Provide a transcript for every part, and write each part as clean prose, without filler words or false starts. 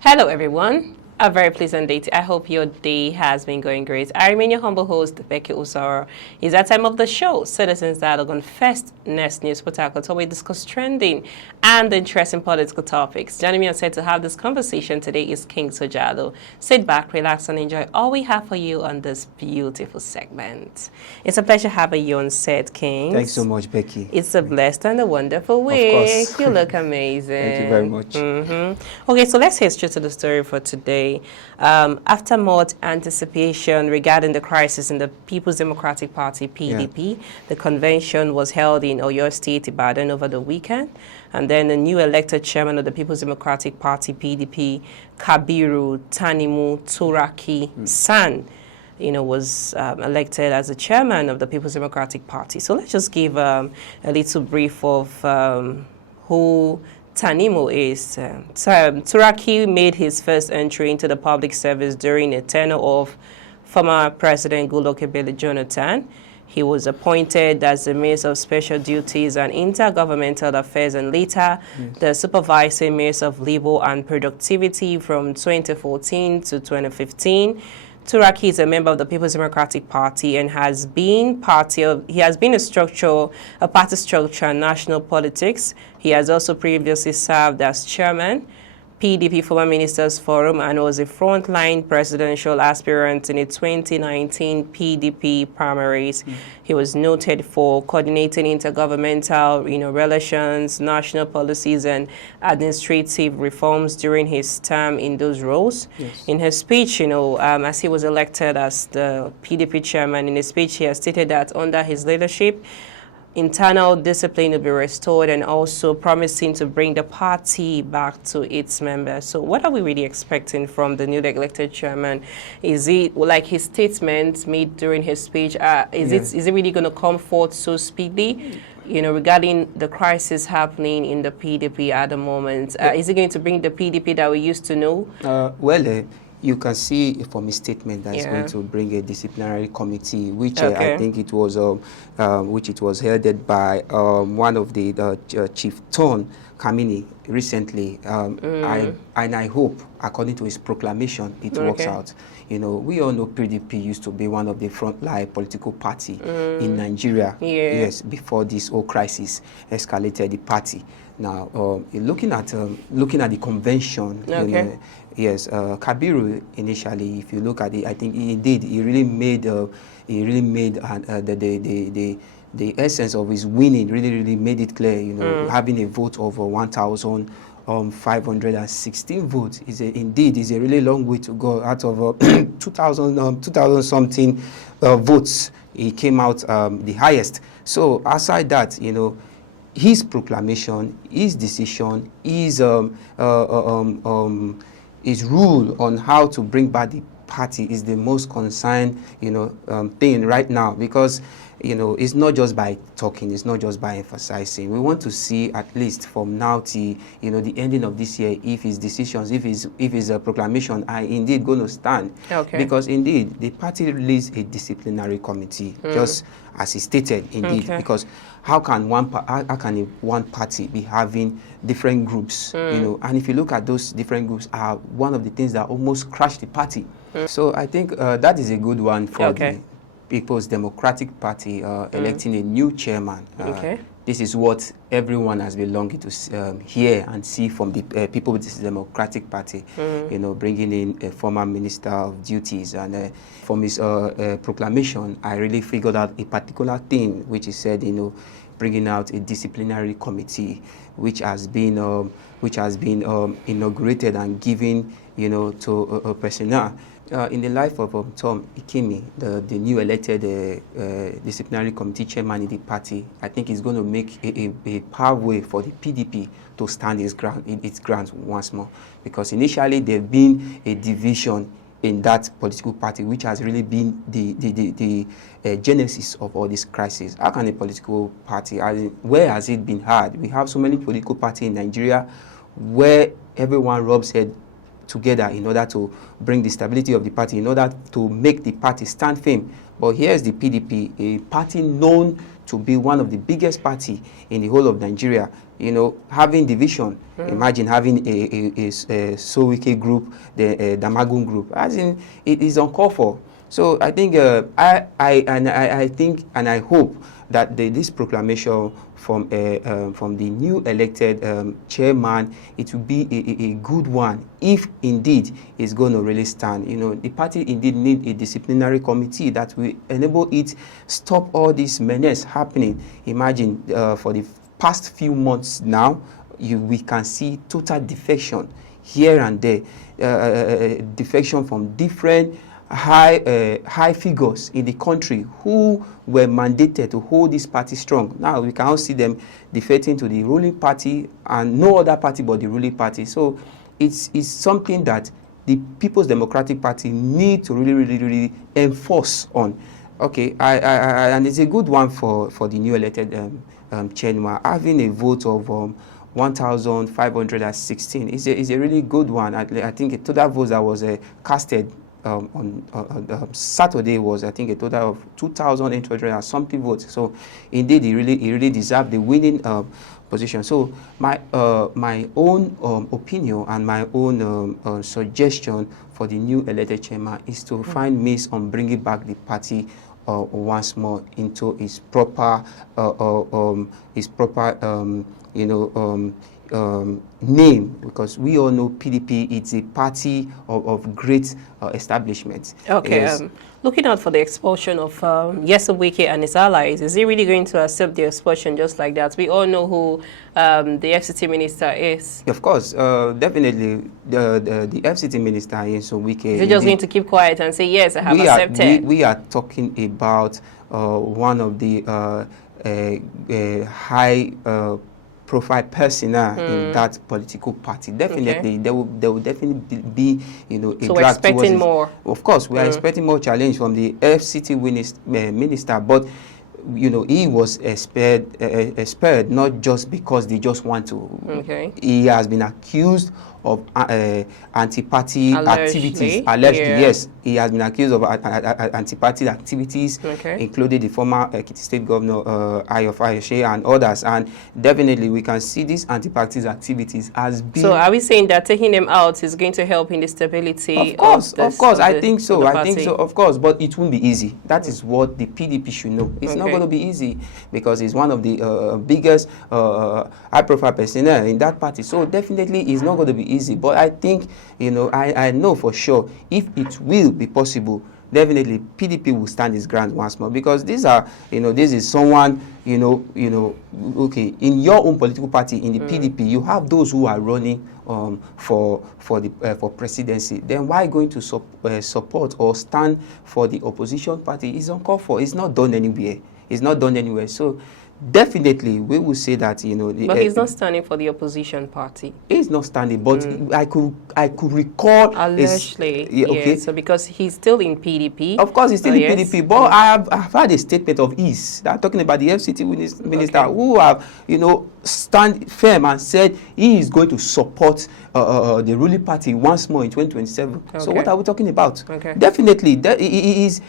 Hello, everyone. A very pleasant day. I hope your day has been going great. I remain your humble host, Becky Usoro. It's that time of the show, Citizens Dialogue on First Next News Protocol, where we discuss trending and interesting political topics. Joining me on set to have this conversation today is King Sojalo. Sit back, relax, and enjoy all we have for you on this beautiful segment. It's a pleasure having you on set, King. Thanks so much, Becky. It's a blessed and a wonderful week. Of course. You look amazing. Thank you very much. Okay, so let's head straight to the story for today. After much anticipation regarding the crisis in the People's Democratic Party, PDP, the convention was held in Oyo State, Ibadan, over the weekend. And then the new elected chairman of the People's Democratic Party, PDP, Kabiru Tanimu Turaki San, was elected as the chairman of the People's Democratic Party. So let's just give a little brief of who Tanimu is. Turaki made his first entry into the public service during a tenure of former President Goodluck Ebele Jonathan. He was appointed as the Minister of Special Duties and Intergovernmental Affairs and later the Supervising Minister of Labor and Productivity from 2014 to 2015. Turaki is a member of the People's Democratic Party and has been a party structure in national politics. He has also previously served as chairman, PDP Former Ministers Forum, and was a frontline presidential aspirant in the 2019 PDP primaries. He was noted for coordinating intergovernmental relations, national policies, and administrative reforms during his term in those roles. Yes. In his speech, as he was elected as the PDP chairman, in his speech he has stated that under his leadership, internal discipline will be restored and also promising to bring the party back to its members. So what are we really expecting from the newly elected chairman? Is it like his statements made during his speech? Is it really going to come forth so speedily? Regarding the crisis happening in the PDP at the moment, is it going to bring the PDP that we used to know? You can see from his statement that it's going to bring a disciplinary committee, which I think it was, headed by one of the Chief Ton Kamini recently. And I hope, according to his proclamation, it works out. We all know PDP used to be one of the frontline political party in Nigeria. Yes, before this whole crisis escalated the party. Now, looking at the convention, Kabiru initially, if you look at it, I think he really made the essence of his winning. Really made it clear. Having a vote of 1,516 votes is a really long way to go. Out of 2,000 something votes, he came out the highest. So aside that, his proclamation, his decision, his rule on how to bring back the party is the most concerned, thing right now, because it's not just by talking, it's not just by emphasizing. We want to see, at least from now to the ending of this year, if his decisions, if his proclamation are indeed going to stand. Because indeed the party released a disciplinary committee, just as he stated, indeed. Because how can one party be having different groups, and if you look at those different groups, are one of the things that almost crashed the party. So I think that is a good one for the People's Democratic Party electing a new chairman. This is what everyone has been longing to hear and see from the People's Democratic Party, bringing in a former Minister of Duties. And from his proclamation, I really figured out a particular thing, which he said, bringing out a disciplinary committee, which has been inaugurated and given, to a personnel. In the life of Tom Ikimi, the new elected disciplinary committee chairman in the party, I think is going to make a pathway for the PDP to stand its ground once more. Because initially there have been a division in that political party, which has really been the genesis of all this crisis. How can a political party, where has it been hard? We have so many political parties in Nigeria where everyone rubs head together in order to bring the stability of the party, in order to make the party stand firm. But here's the PDP, a party known to be one of the biggest party in the whole of Nigeria. You know, having division, imagine having a Sowike group, the Damagun group, as in, it is uncalled for. So I think I think and I hope that this proclamation from the new elected chairman, it will be a good one if indeed it's going to really stand. You know, the party indeed need a disciplinary committee that will enable it stop all this menace happening. Imagine for the past few months now, we can see total defection here and there, defection from different high figures in the country who were mandated to hold this party strong. Now we can all see them defecting to the ruling party and no other party but the ruling party. So it's something that the People's Democratic Party need to really enforce on. Okay, and it's a good one for the new elected chairman. Having a vote of 1,516 is a really good one. I think a total vote that was casted on Saturday was, I think, a total of 2,800 and something votes. So indeed, he really deserved the winning position. So my own opinion and my own suggestion for the new elected chairman is to find means on bringing back the party once more into its proper name, because we all know PDP, it's a party of great establishment. Okay, looking out for the expulsion of Yesawike and his allies, is he really going to accept the expulsion just like that? We all know who the FCT minister is. Of course, definitely the FCT minister, Yesawike. Is he just going to keep quiet and say, yes, I have accepted? We are talking about one of the high profile personnel in that political party. Definitely, there will definitely be, you know, a so we're expecting more. Of course, we are expecting more challenge from the FCT minister, but you know, he was spared not just because they just want to. Okay. He has been accused of anti-party activities. Allegedly, yes. He has been accused of anti-party activities, including the former Ekiti State Governor Ayof Ayeshe and others. And definitely, we can see these anti-party activities as being... So are we saying that taking them out is going to help in the stability? Of course, I think so. I think so, of course. But it won't be easy. That is what the PDP should know. It's not going to be easy because it's one of the biggest high-profile personnel in that party. So definitely, it's not going to be easy. But I think, you know, I know for sure if it will be possible, definitely PDP will stand its ground once more, because these are, you know, this is someone, you know, okay, in your own political party, in the PDP, you have those who are running for presidency. Then why going to support or stand for the opposition party is uncalled for. It's not done anywhere. It's not done anywhere. So definitely, we will say that, you know. But he's not standing for the opposition party. He's not standing, but I could recall. Allegedly, okay. So because he's still in PDP. Of course, he's still in PDP. But I've had a statement of his. That talking about the FCT minister who have, you know, stand firm and said he is going to support the ruling party once more in 2027. So what are we talking about? Definitely, this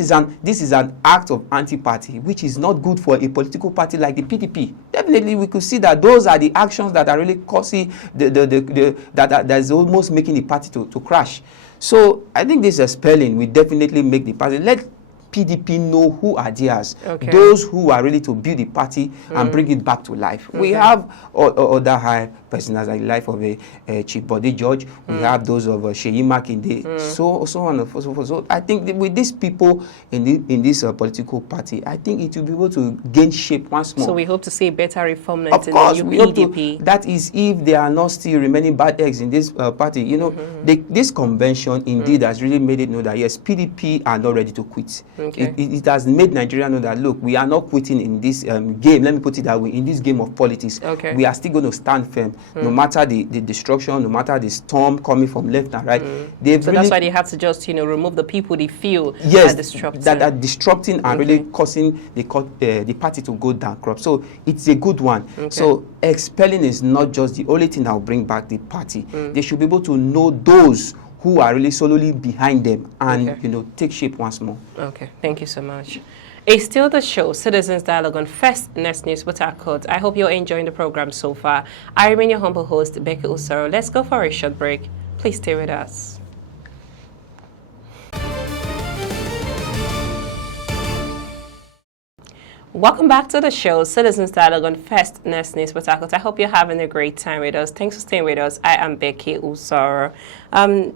is an act of anti-party, which is not good for a political party like the PDP. Definitely, we could see that those are the actions that are really causing that is almost making the party to crash. So I think this expelling will definitely make the party. Let PDP know who are theirs, those who are ready to build the party and bring it back to life. We have other high personas like the life of a Chief Bode George. We have those of Sheyi Makinde, so on and so forth. So I think with these people in this political party, I think it will be able to gain shape once more. So we hope to see better reformment in the new PDP. That is, if there are not still remaining bad eggs in this party. You know, this convention indeed has really made it know that yes, PDP are not ready to quit. It has made Nigeria know that, look, we are not quitting in this game. Let me put it that way. In this game of politics, we are still going to stand firm, no matter the destruction, no matter the storm coming from left and right. So that's why they have to just, you know, remove the people they feel are disrupting. that are disrupting and really causing the party to go bankrupt. So it's a good one. So expelling is not just the only thing that will bring back the party. They should be able to know those who are really solely behind them and, you know, take shape once more. Okay, thank you so much. It's still the show, Citizens Dialogue on First Next News with our code. I hope you're enjoying the program so far. I remain your humble host, Becky Usaro. Let's go for a short break. Please stay with us. Welcome back to the show, Citizens Dialogue on First Next News with our code. I hope you're having a great time with us. Thanks for staying with us. I am Becky Usaro.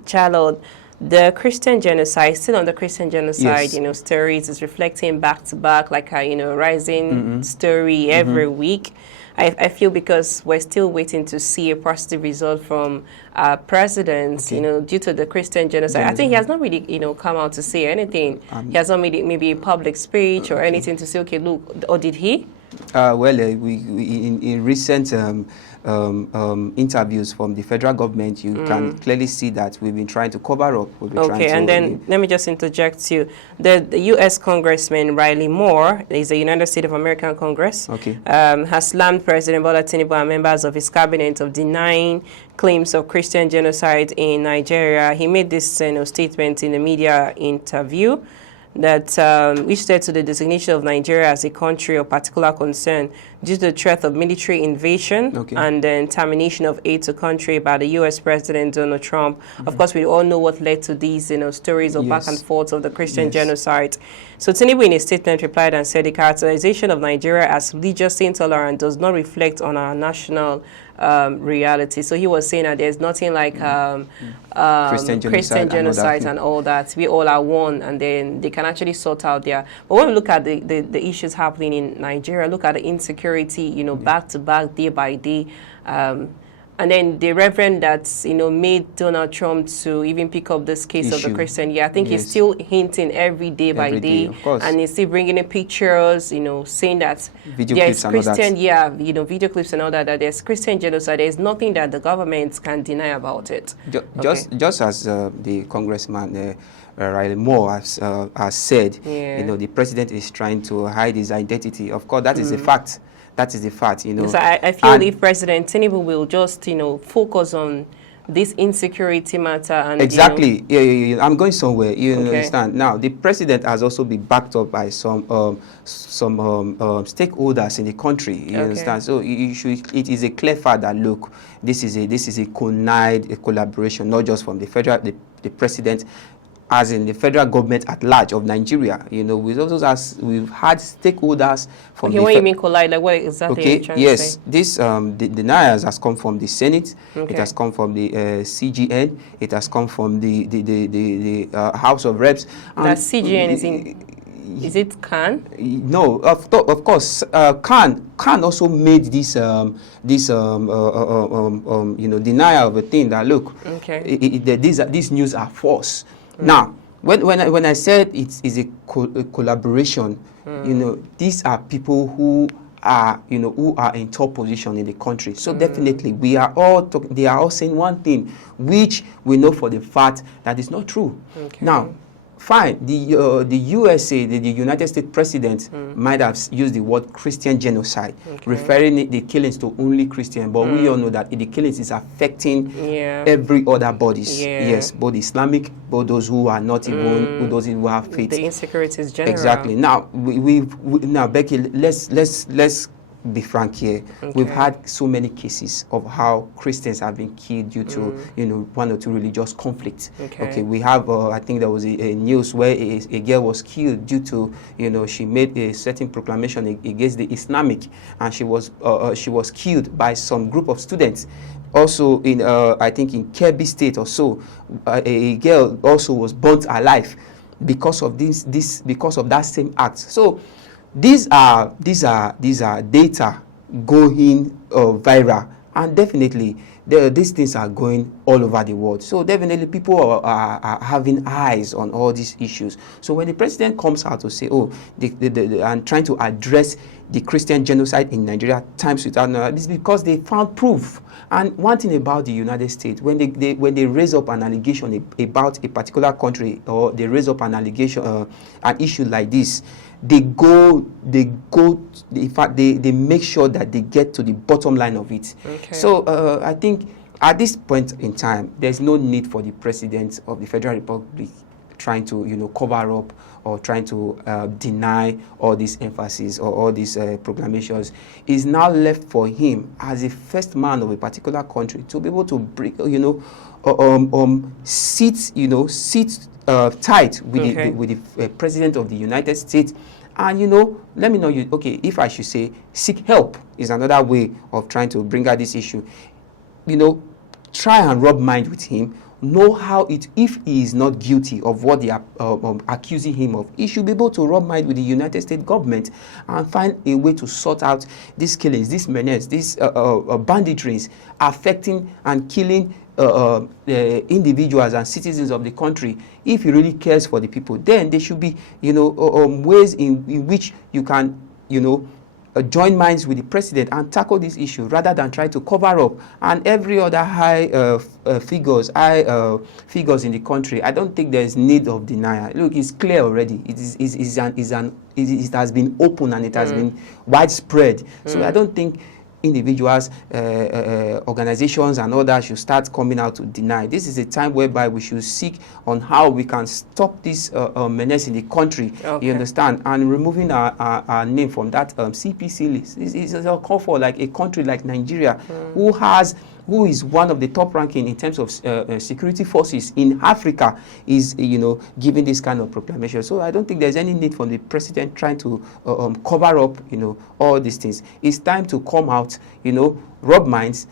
Charlotte, the Christian genocide, still on the Christian genocide, Yes. stories is reflecting back to back, like a, rising story every week. I feel because we're still waiting to see a positive result from presidents, due to the Christian genocide. I think he has not really, come out to say anything. He has not made it, maybe a public speech or anything to say, okay, look, or did he? We in recent interviews from the federal government, you can clearly see that we've been trying to cover up. Okay, and then let me just interject you. The U.S. Congressman Riley Moore, is a United States of American Congress, has slammed President Bola Tinubu and members of his cabinet of denying claims of Christian genocide in Nigeria. He made this statement in a media interview that which led to the designation of Nigeria as a country of particular concern due to the threat of military invasion and then termination of aid to country by the U.S. President Donald Trump. Of course, we all know what led to these stories of back and forth of the Christian genocide. So Tinubu in a statement replied and said the characterization of Nigeria as religiously intolerant does not reflect on our national reality. So he was saying that there's nothing like Christian genocide and all that. We all are one, and then they can actually sort out there. But when we look at the issues happening in Nigeria, look at the insecurity, back to back, day by day. And then the reverend that, made Donald Trump to even pick up this case of the Christian, I think he's still hinting every day by day. And he's still bringing in pictures, saying that there's Christian, video clips and all that, that there's Christian genocide. There's nothing that the government can deny about it. Just as the congressman Riley Moore has said, the president is trying to hide his identity. Of course, that is a fact. That is the fact, So I feel if President Tinubu will just, focus on this insecurity matter and exactly, I'm going somewhere. You understand? Now, the president has also been backed up by some stakeholders in the country. You understand? So it is a clear fact that look, this is a connived collaboration, not just from the federal, the president, as in the federal government at large of Nigeria. We've had stakeholders from what you mean collide? Like what exactly are you trying to say? This the denials has come from the Senate, it has come from the CGN, it has come from the House of Reps. That CGN is it Khan? No, of course, Khan also made this denial of a thing that look, these news are false. Now, when I said it is a collaboration, these are people who are in top position in the country. So definitely, they are all saying one thing, which we know for the fact that is not true. Now, fine, the USA, the United States president might have used the word Christian genocide, referring the killings to only Christian, but we all know that the killings is affecting every other bodies. Yes, both Islamic, both those who are not even, those who have faith. The insecurity is general. Exactly. Now, now Becky, let's be frank here. We've had so many cases of how Christians have been killed due to one or two religious conflicts. We have I think there was a news where a girl was killed due to she made a certain proclamation against the Islamic, and she was killed by some group of students. Also in I think in Kebbi State or so, a girl also was burnt alive because of because of that same act. So these are data going viral, and definitely these things are going all over the world. So definitely people are having eyes on all these issues. So when the president comes out to say, and trying to address the Christian genocide in Nigeria times without number, this is because they found proof. And one thing about the United States, when they raise up an allegation about a particular country, or they raise up an allegation, an issue like this, they make sure that they get to the bottom line of it. So I think at this point in time, there's no need for the president of the Federal Republic trying to, you know, cover up or trying to deny all these emphasis or all these proclamations. It's now left for him as a first man of a particular country to be able to bring, you know, sit tight with the president of the United States. And, you know, let me know, okay, if I should say seek help is another way of trying to bring out this issue. You know, try and rub mind with him, know how it, if he is not guilty of what they are accusing him of, he should be able to rub mind with the United States government and find a way to sort out these killings, these menace, these banditries affecting and killing individuals and citizens of the country. If he really cares for the people, then there should be, you know, ways in which you can, you know, join minds with the president and tackle this issue rather than try to cover up. And every other high figures in the country, I don't think there is need of denial. Look, it's clear already. It has been open and it has been widespread. So I don't think individuals, organizations and others should start coming out to deny. This is a time whereby we should seek on how we can stop this menace in the country, you understand, and removing our name from that CPC list. It's a call for like a country like Nigeria, who is one of the top ranking in terms of security forces in Africa, is, you know, giving this kind of proclamation. So I don't think there's any need for the president trying to cover up, you know, all these things. It's time to come out, you know, rub minds,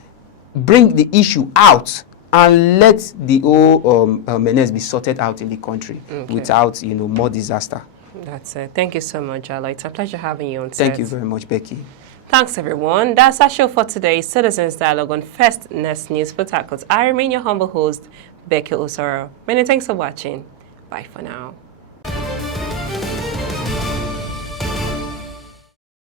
bring the issue out, and let the whole menace be sorted out in the country without, you know, more disaster. That's it. Thank you so much, Ala. It's a pleasure having you on set. Thank you very much, Becky. Thanks, everyone. That's our show for today, Citizens Dialogue on First Next News Port Harcourt. I remain your humble host, Becky Osoro. Many thanks for watching. Bye for now.